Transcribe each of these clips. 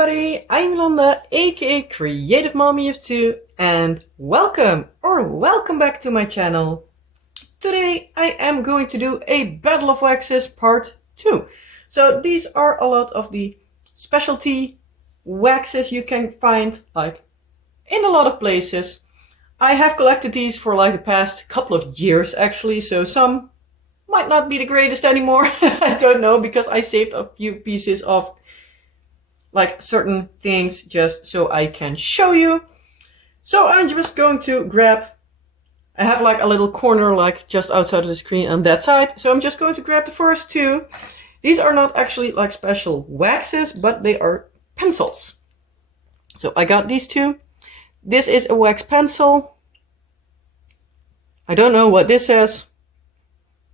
everybody, I'm Yolanda, aka Creative Mommy of Two, and welcome back to my channel. Today I am going to do a Battle of Waxes part 2. So these are a lot of the specialty waxes you can find like in a lot of places. I have collected these for like the past couple of years actually, so some might not be the greatest anymore. I don't know, because I saved a few pieces of like certain things just so I can show you. So I'm just going to grab, I have like a little corner like just outside of the screen on that side. So I'm just going to grab the first two. These are not actually like special waxes, but they are pencils. So I got these two. This is a wax pencil. I don't know what this says,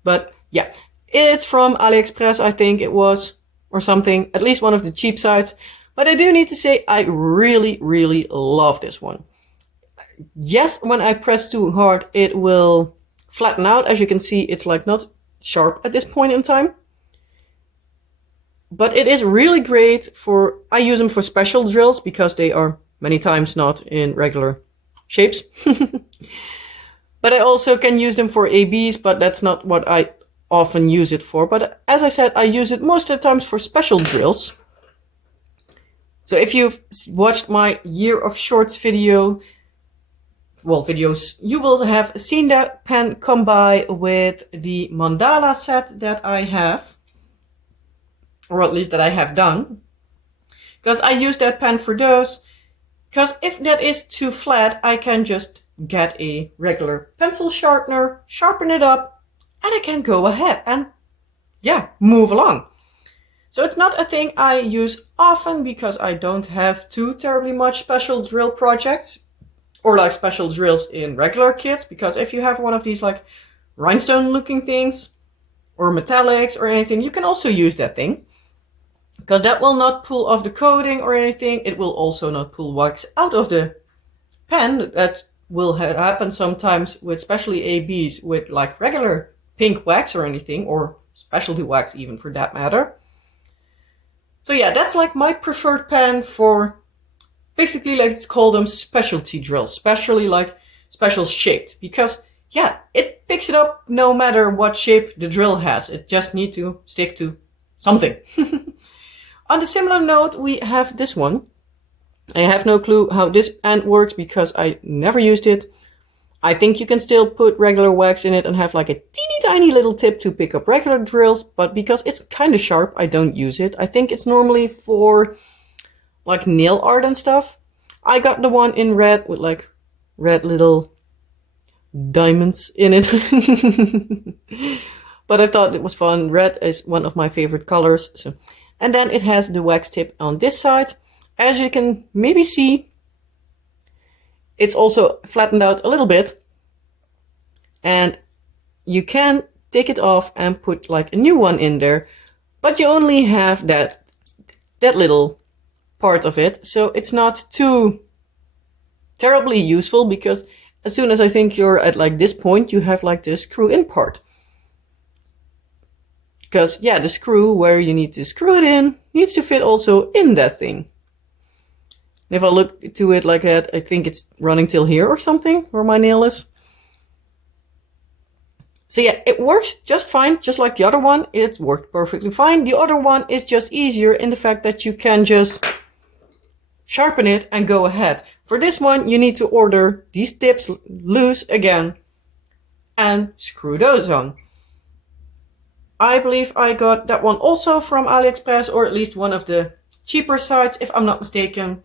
but yeah, it's from AliExpress, I think it was, or something, at least one of the cheap sites. But I do need to say I really love this one. Yes, when I press too hard it will flatten out. As you can see, it's like not sharp at this point in time. But it is really great for, I use them for special drills because they are many times not in regular shapes. But I also can use them for ABs, but that's not what I often use it for. But as I said, I use it most of the times for special drills. So if you've watched my Year of Shorts video, videos, you will have seen that pen come by with the mandala set that I have, or at least that I have done, because I use that pen for those. Because if that is too flat, I can just get a regular pencil sharpener, sharpen it up, and I can go ahead and, yeah, move along. So it's not a thing I use often because I don't have too terribly much special drill projects or like special drills in regular kits. Because if you have one of these like rhinestone looking things or metallics or anything, you can also use that thing. Because that will not pull off the coating or anything. It will also not pull wax out of the pen. That will happen sometimes with especially ABs with like regular pink wax or anything, or specialty wax even for that matter. So yeah, that's like my preferred pen for basically, let's call them specialty drills, especially like special shaped, because yeah, it picks it up no matter what shape the drill has. It just needs to stick to something. On the similar note, we have this one. I have no clue how this end works because I never used it. I think you can still put regular wax in it and have like a teeny tiny little tip to pick up regular drills, but because it's kind of sharp, I don't use it. I think it's normally for like nail art and stuff. I got the one in red with like red little diamonds in it. But I thought it was fun. Red is one of my favorite colors. So, and then it has the wax tip on this side. As you can maybe see, it's also flattened out a little bit. And you can take it off and put like a new one in there. But you only have that little part of it. So it's not too terribly useful, because as soon as I think you're at like this point, you have like the screw in part. Because yeah, the screw where you need to screw it in needs to fit also in that thing. If I look to it like that, I think it's running till here or something, where my nail is. So yeah, it works just fine, just like the other one. It worked perfectly fine. The other one is just easier in the fact that you can just sharpen it and go ahead. For this one, you need to order these tips loose again and screw those on. I believe I got that one also from AliExpress, or at least one of the cheaper sites, if I'm not mistaken.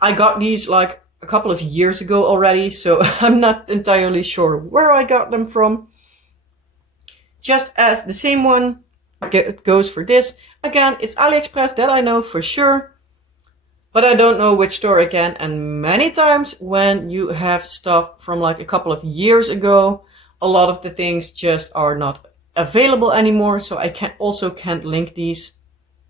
I got these like a couple of years ago already, so I'm not entirely sure where I got them from. Just as the same one goes for this. Again, it's AliExpress, that I know for sure. But I don't know which store again. And many times when you have stuff from like a couple of years ago, a lot of the things just are not available anymore. So I can't link these,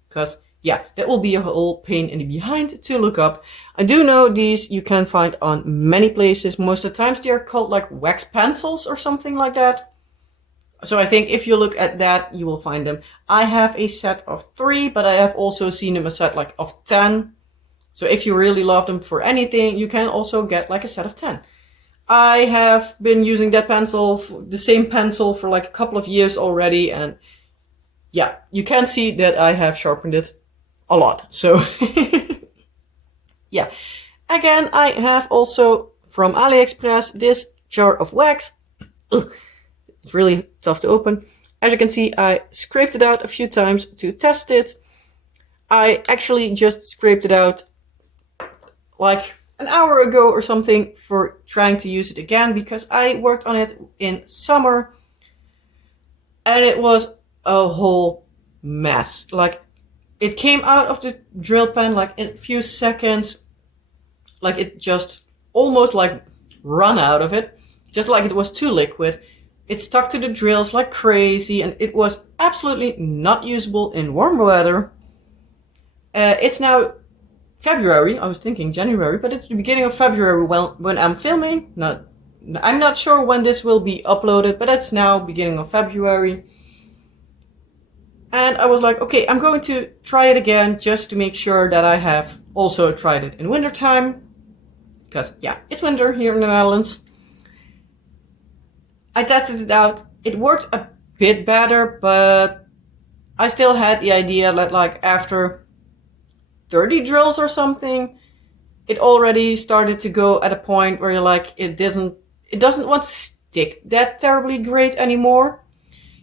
because yeah, that will be a whole pain in the behind to look up. I do know these you can find on many places. Most of the times they are called like wax pencils or something like that. So I think if you look at that, you will find them. I have a set of 3, but I have also seen them a set like of 10. So if you really love them for anything, you can also get like a set of 10. I have been using that pencil, the same pencil, for like a couple of years already, and yeah, you can see that I have sharpened it a lot. So yeah. Again, I have also from AliExpress this jar of wax. Ugh, it's really tough to open. As you can see, I scraped it out a few times to test it. I actually just scraped it out like an hour ago or something for trying to use it again, because I worked on it in summer and it was a whole mess. Like, it came out of the drill pen like in a few seconds, like it just almost like run out of it, just like it was too liquid. It stuck to the drills like crazy, and it was absolutely not usable in warm weather. It's now February. I was thinking January, but it's the beginning of February when I'm filming. I'm not sure when this will be uploaded, but it's now beginning of February. And I was like, okay, I'm going to try it again just to make sure that I have also tried it in wintertime. Because, yeah, it's winter here in the Netherlands. I tested it out. It worked a bit better, but I still had the idea that like after 30 drills or something, it already started to go at a point where you're like, it doesn't want to stick that terribly great anymore.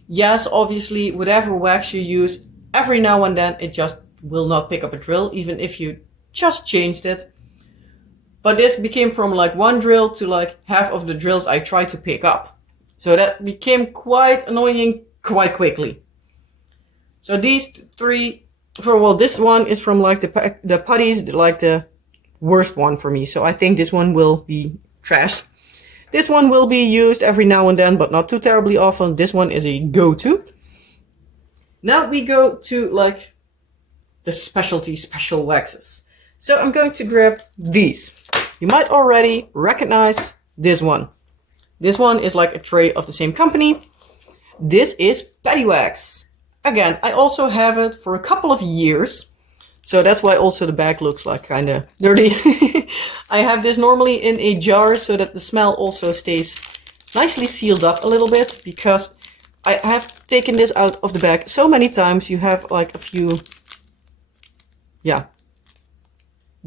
Yes, obviously, whatever wax you use, every now and then it just will not pick up a drill, even if you just changed it. But this became from like one drill to like half of the drills I tried to pick up. So that became quite annoying quite quickly. So these three, this one is from like the putties, like the worst one for me. So I think this one will be trashed. This one will be used every now and then, but not too terribly often. This one is a go-to. Now we go to like the special waxes. So I'm going to grab these. You might already recognize this one. This one is like a tray of the same company. This is Paddywax. Again, I also have it for a couple of years. So that's why also the bag looks like kind of dirty. I have this normally in a jar so that the smell also stays nicely sealed up a little bit, because I have taken this out of the bag so many times. You have like a few, yeah,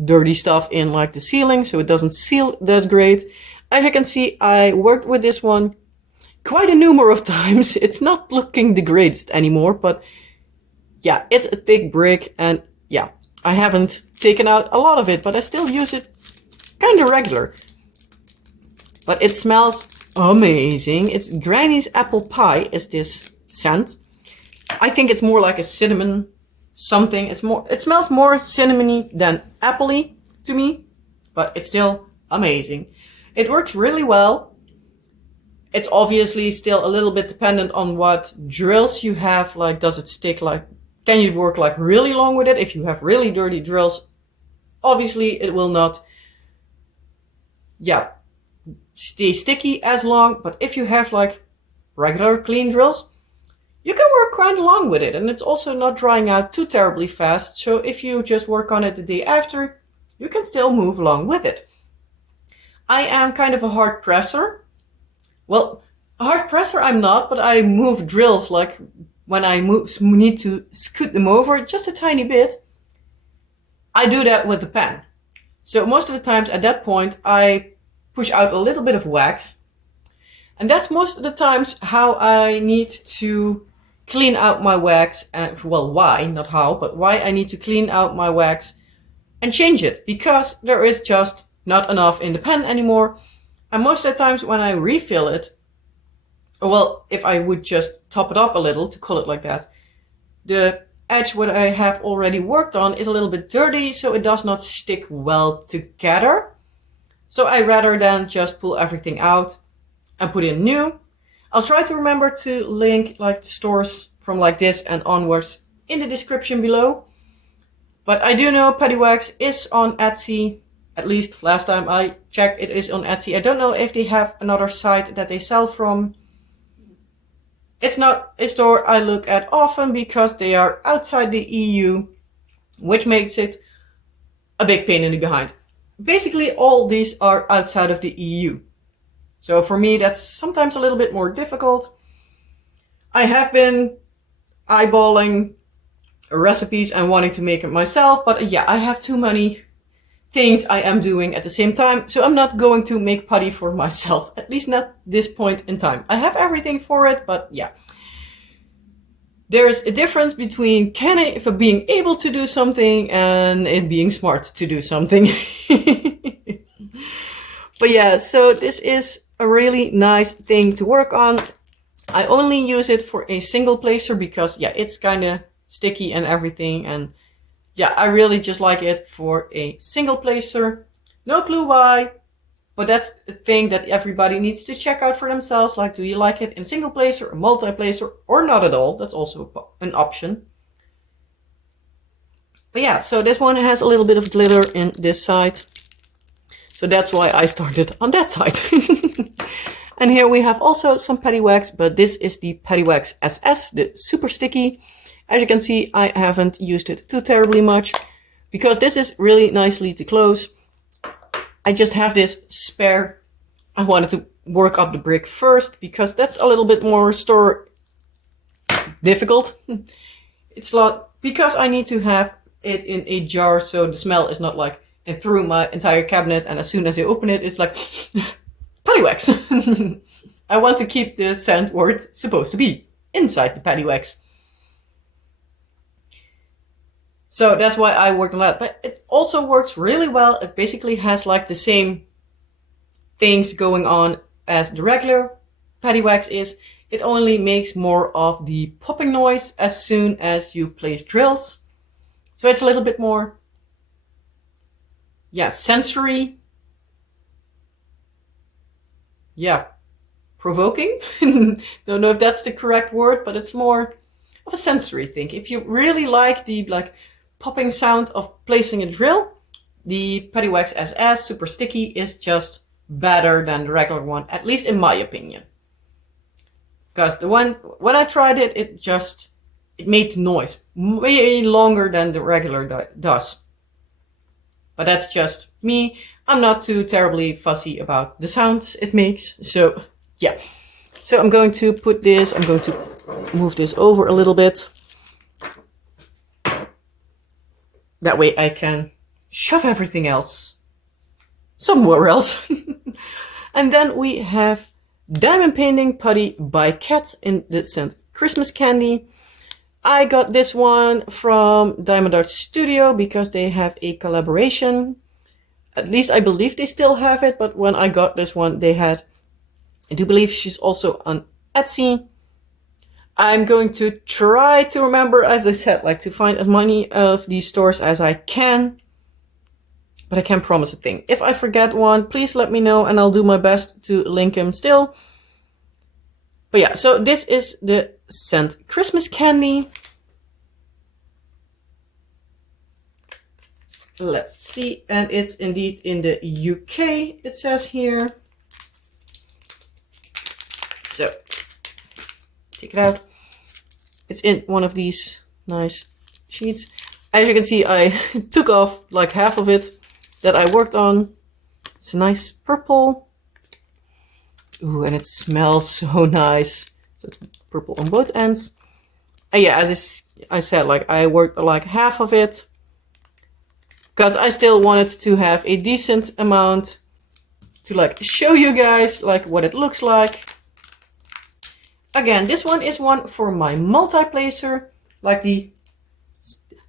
dirty stuff in like the sealing, so it doesn't seal that great. As you can see, I worked with this one quite a number of times. It's not looking the greatest anymore, but yeah, it's a thick brick, and yeah, I haven't taken out a lot of it, but I still use it kind of regular. But it smells amazing. It's Granny's apple pie is this scent. I think it's more like a cinnamon something. It smells more cinnamony than appley to me, but it's still amazing. It works really well. It's obviously still a little bit dependent on what drills you have. Like, does it stick like, can you work like really long with it? If you have really dirty drills, obviously it will not, yeah, stay sticky as long. But if you have like regular clean drills, you can work quite long with it. And it's also not drying out too terribly fast. So if you just work on it the day after, you can still move along with it. I am kind of a hard presser. Well, a hard presser I'm not, but I move drills like when I need to scoot them over just a tiny bit. I do that with the pen. So most of the times at that point, I push out a little bit of wax. And that's most of the times how I need to clean out my wax. Well, why, not how, but why I need to clean out my wax and change it. Because there is just not enough in the pen anymore. And most of the times when I refill it, or well, if I would just top it up a little to call it like that, the edge what I have already worked on is a little bit dirty, so it does not stick well together. So I rather than just pull everything out and put in new. I'll try to remember to link like the stores from like this and onwards in the description below. But I do know Paddywax is on Etsy. At least last time I checked, it is on Etsy. I don't know if they have another site that they sell from. It's not a store I look at often because they are outside the EU, which makes it a big pain in the behind. Basically, all these are outside of the EU. So for me, that's sometimes a little bit more difficult. I have been eyeballing recipes and wanting to make it myself, but yeah, I have too many things I am doing at the same time, so I'm not going to make putty for myself, at least not this point in time. I have everything for it, but yeah. There's a difference between being able to do something and it being smart to do something. But yeah, so this is a really nice thing to work on. I only use it for a single placer because yeah, it's kind of sticky and everything, and yeah, I really just like it for a single placer. No clue why, but that's a thing that everybody needs to check out for themselves. Like, do you like it in single placer, a multi-placer, or not at all? That's also an option. But yeah, so this one has a little bit of glitter in this side. So that's why I started on that side. And here we have also some Paddywax, but this is the Paddywax SS, the super sticky. As you can see, I haven't used it too terribly much because this is really nicely to close. I just have this spare. I wanted to work up the brick first because that's a little bit more store difficult. It's a lot because I need to have it in a jar so the smell is not like and through my entire cabinet, and as soon as I open it, it's like Paddywax. I want to keep the scent where it's supposed to be, inside the Paddywax. So that's why I worked on that. But it also works really well. It basically has like the same things going on as the regular Paddywax is. It only makes more of the popping noise as soon as you place drills. So it's a little bit more, yeah, sensory. Yeah, provoking. Don't know if that's the correct word, but it's more of a sensory thing. If you really like the popping sound of placing a drill, the Paddywax SS Super Sticky is just better than the regular one, at least in my opinion. Because the one, when I tried it, it made noise way longer than the regular does. But that's just me. I'm not too terribly fussy about the sounds it makes. So yeah. So I'm going to put this, I'm going to move this over a little bit. That way I can shove everything else somewhere else. And then we have Diamond Painting Putty by Cat in the scent Christmas Candy. I got this one from Diamond Art Studio because they have a collaboration. At least I believe they still have it, but when I got this one, they had. I do believe she's also on Etsy. I'm going to try to remember, as I said, like to find as many of these stores as I can. But I can't promise a thing. If I forget one, please let me know and I'll do my best to link him still. But yeah, so this is the scent Christmas Candy. Let's see, and it's indeed in the UK, it says here. So, take it out. It's in one of these nice sheets. As you can see, I took off like half of it that I worked on. It's a nice purple. Ooh, and it smells so nice. So it's purple on both ends. And yeah, as I said, like I worked like half of it because I still wanted to have a decent amount to like show you guys like what it looks like. Again, this one is one for my multi-placer. Like the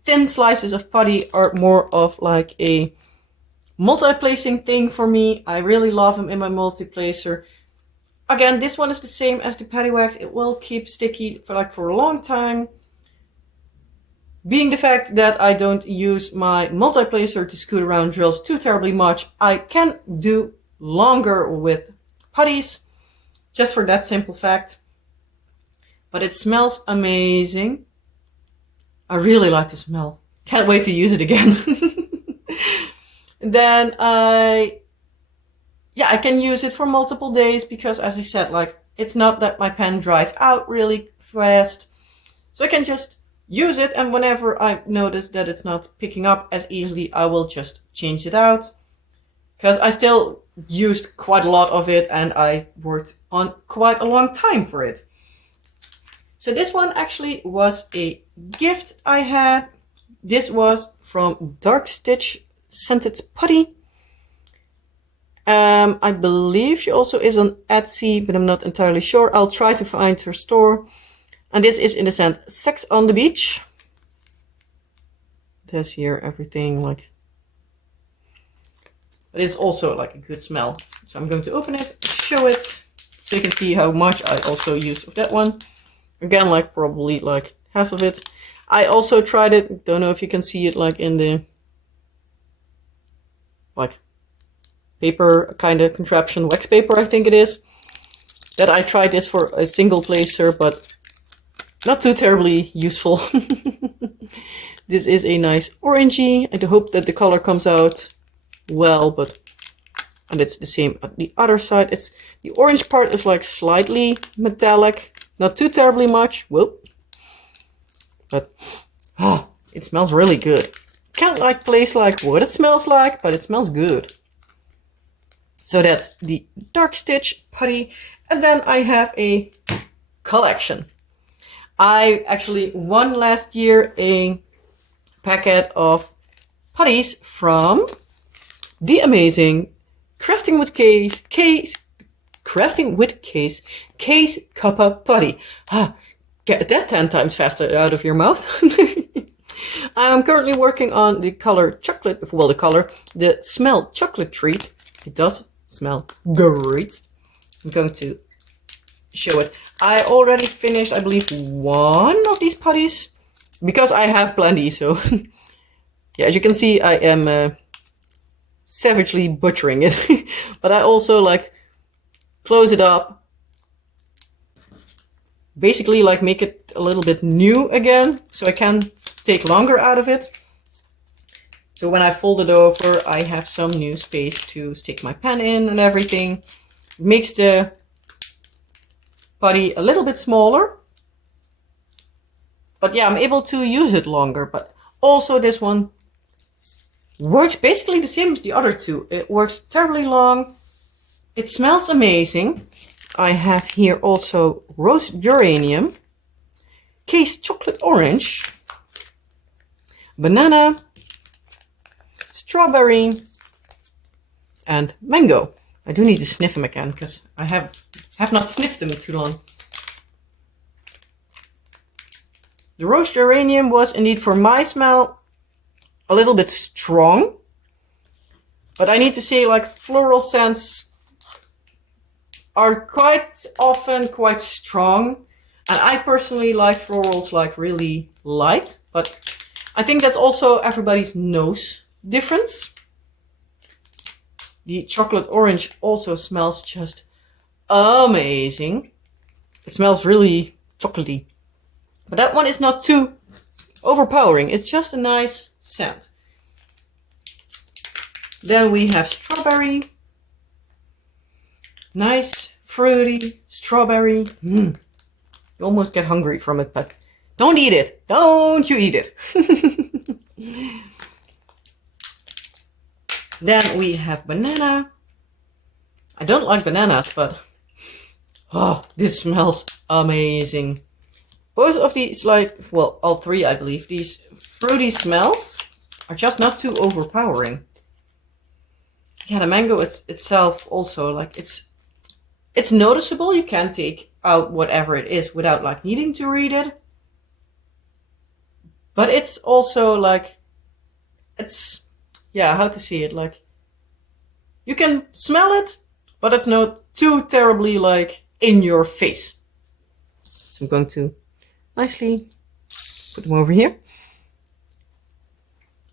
thin slices of putty are more of like a multi-placing thing for me. I really love them in my multi-placer. Again, this one is the same as the Paddywax. It will keep sticky for a long time. Being the fact that I don't use my multi-placer to scoot around drills too terribly much, I can do longer with putties, just for that simple fact. But it smells amazing. I really like the smell. Can't wait to use it again. Then I can use it for multiple days because, as I said, like it's not that my pen dries out really fast. So I can just use it, and whenever I notice that it's not picking up as easily, I will just change it out. Because I still used quite a lot of it and I worked on quite a long time for it. So this one actually was a gift I had. This was from Darkxstitch Scented Putty. I believe she also is on Etsy, but I'm not entirely sure. I'll try to find her store. And this is in the scent Sex on the Beach. It has here everything like... But it's also like a good smell. So I'm going to open it, show it, so you can see how much I also used of that one. Again, like probably like half of it. I also tried it, don't know if you can see it like in the like paper kind of contraption, wax paper I think it is. That I tried this for a single placer, but not too terribly useful. This is a nice orangey. I hope that the color comes out well, but and it's the same at the other side. It's the orange part is like slightly metallic, not too terribly much. Whoop. But it smells really good. Can't like place like what it smells like, but it smells good. So that's the Darkxstitch putty. And then I have a collection. I actually won last year a packet of putties from the amazing Crafting with Case cuppa putty. Get that 10 times faster out of your mouth. I'm currently working on the color chocolate, well the smell chocolate treat. It does smell great. I'm going to show it. I already finished, I believe, one of these putties because I have plenty. So yeah, as you can see, I am savagely butchering it. But I also like close it up, basically like make it a little bit new again, so I can take longer out of it. So when I fold it over, I have some new space to stick my pen in and everything. Makes the putty a little bit smaller. But yeah, I'm able to use it longer. But also this one works basically the same as the other two. It works terribly long. It smells amazing. I have here also rose geranium, case chocolate orange, banana, strawberry, and mango. I do need to sniff them again because I have not sniffed them too long. The rose geranium was indeed, for my smell, a little bit strong. But I need to say, like, floral scents are quite often quite strong. And I personally like florals like really light. But I think that's also everybody's nose difference. The chocolate orange also smells just amazing. It smells really chocolatey. But that one is not too overpowering. It's just a nice scent. Then we have strawberry. Nice, fruity strawberry. You almost get hungry from it, but don't eat it. Don't you eat it. Then we have banana. I don't like bananas, but this smells amazing. Both of these, like, well, all three, I believe, these fruity smells are just not too overpowering. Yeah, the mango itself also, like, it's noticeable. You can take out whatever it is without, like, needing to read it. But it's also, like, it's, yeah, how to say it, like, you can smell it, but it's not too terribly, like, in your face. So I'm going to nicely put them over here.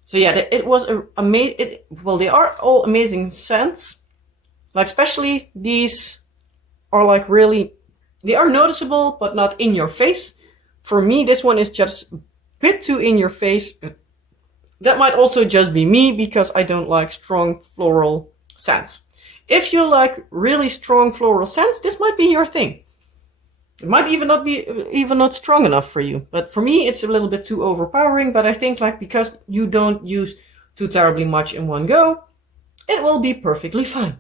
So yeah, it was amazing. Well, they are all amazing scents. Like, especially these are like really, they are noticeable, but not in your face. For me, this one is just a bit too in your face. But that might also just be me because I don't like strong floral scents. If you like really strong floral scents, this might be your thing. It might even not be strong enough for you. But for me, it's a little bit too overpowering. But I think like because you don't use too terribly much in one go, it will be perfectly fine.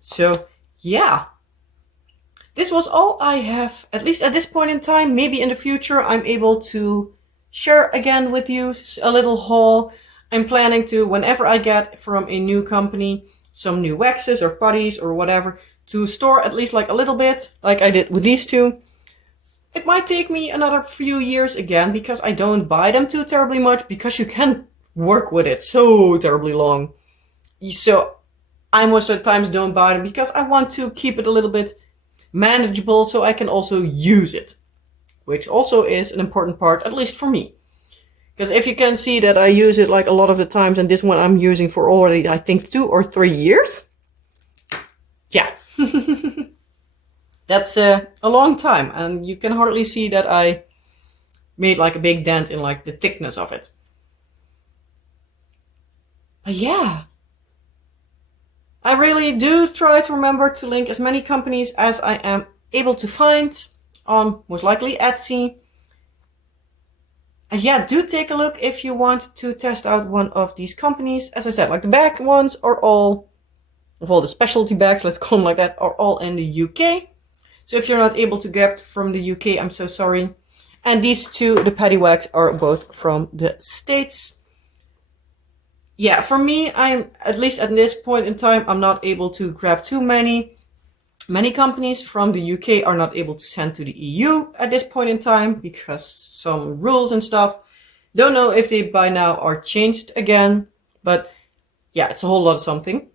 So yeah, this was all I have, at least at this point in time. Maybe in the future I'm able to share again with you a little haul. I'm planning to, whenever I get from a new company some new waxes or putties or whatever, to store at least like a little bit, like I did with these two. It might take me another few years again because I don't buy them too terribly much, because you can work with it so terribly long. So I most of the times don't buy them because I want to keep it a little bit manageable so I can also use it, which also is an important part, at least for me. Because if you can see that I use it like a lot of the times, and this one I'm using for already I think 2 or 3 years. Yeah. That's a long time, and you can hardly see that I made like a big dent in like the thickness of it. But yeah, I really do try to remember to link as many companies as I am able to find on most likely Etsy. And yeah, do take a look if you want to test out one of these companies. As I said, like the bag ones are all, of all the specialty bags, let's call them like that, are all in the UK. So if you're not able to get from the UK, I'm so sorry. And these two, the Paddywax, are both from the States. Yeah, for me, I'm, at least at this point in time, I'm not able to grab too many. Many companies from the UK are not able to send to the EU at this point in time because some rules and stuff. Don't know if they by now are changed again, but yeah, it's a whole lot of something.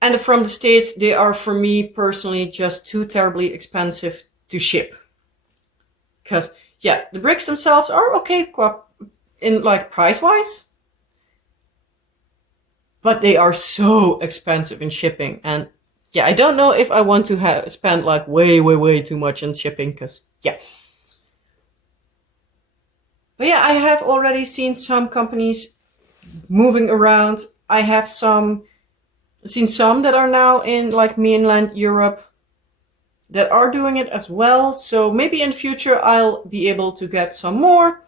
And from the States, they are, for me personally, just too terribly expensive to ship. Because yeah, the bricks themselves are okay in like price-wise, but they are so expensive in shipping. And yeah, I don't know if I want to spend like way too much in shipping, because yeah. But yeah, I have already seen some companies moving around. I have seen some that are now in like mainland Europe that are doing it as well. So maybe in the future I'll be able to get some more.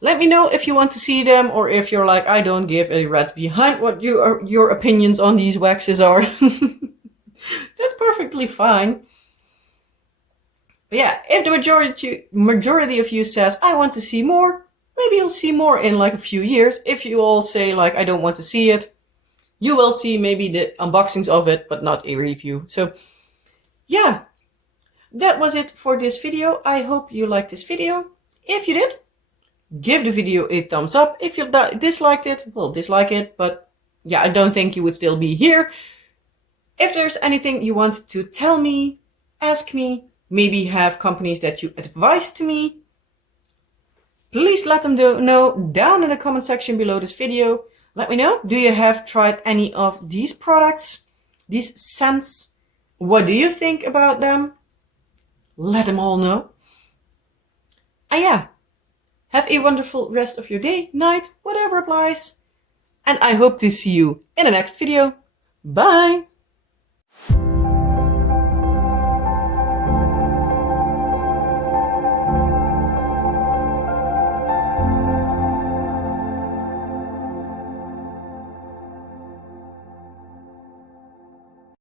Let me know if you want to see them, or if you're like, I don't give a rat's behind what your opinions on these waxes are. That's perfectly fine. But yeah, if the majority of you says, I want to see more, maybe you'll see more in like a few years. If you all say like, I don't want to see it, you will see maybe the unboxings of it, but not a review. So yeah, that was it for this video. I hope you liked this video. If you did, give the video a thumbs up. If you disliked it, well, dislike it. But yeah, I don't think you would still be here. If there's anything you want to tell me, ask me, maybe have companies that you advise to me, please let them know down in the comment section below this video. Let me know, do you have tried any of these products, these scents? What do you think about them? Let them all know. And yeah, have a wonderful rest of your day, night, whatever applies. And I hope to see you in the next video. Bye!